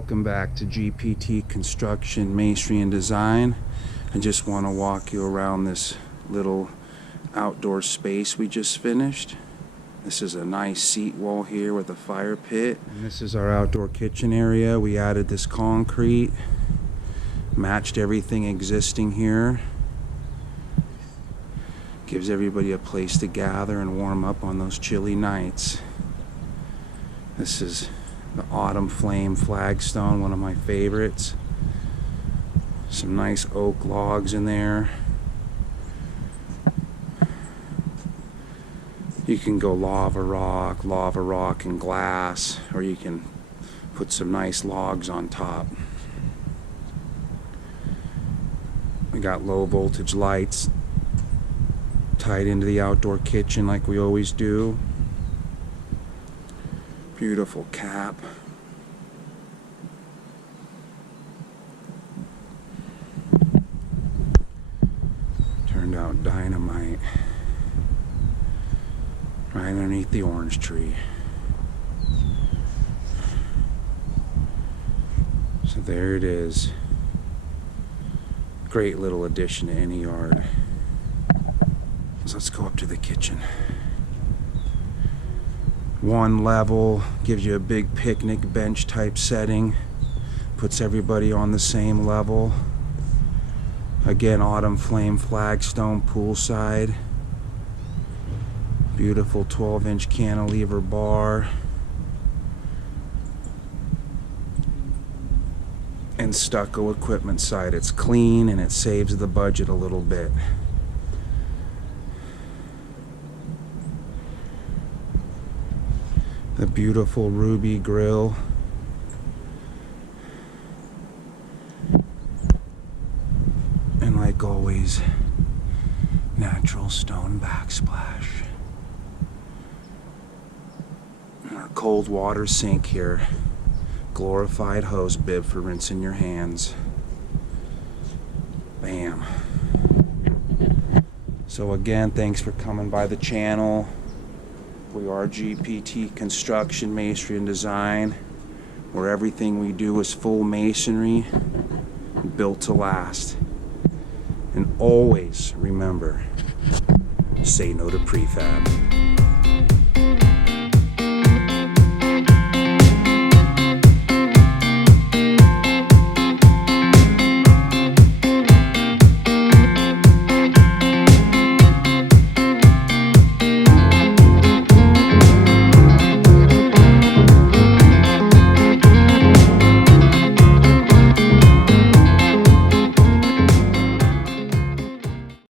Welcome back to GPT Construction, Masonry and Design. I just want to walk you around this little outdoor space we just finished. This is a nice seat wall here with a fire pit. And this is our outdoor kitchen area. We added this concrete, matched everything existing here. Gives everybody a place to gather and warm up on those chilly nights. This is the autumn flame flagstone, one of my favorites. Some nice oak logs in there. You can go lava rock and glass, or you can put some nice logs on top. We got low voltage lights tied into the outdoor kitchen like we always do. Beautiful cap. Turned out dynamite. Right underneath the orange tree. So there it is. Great little addition to any yard. So let's go up to the kitchen. One level, gives you a big picnic bench type setting, puts everybody on the same level. Again, autumn flame flagstone poolside. Beautiful 12-inch cantilever bar. And stucco equipment side. It's clean and it saves the budget a little bit. The beautiful ruby grill. And like always, natural stone backsplash. And our cold water sink here. Glorified hose bib for rinsing your hands. Bam. So again, thanks for coming by the channel. We are GPT Construction, Masonry and Design, where everything we do is full masonry, built to last. And always remember, say no to prefab.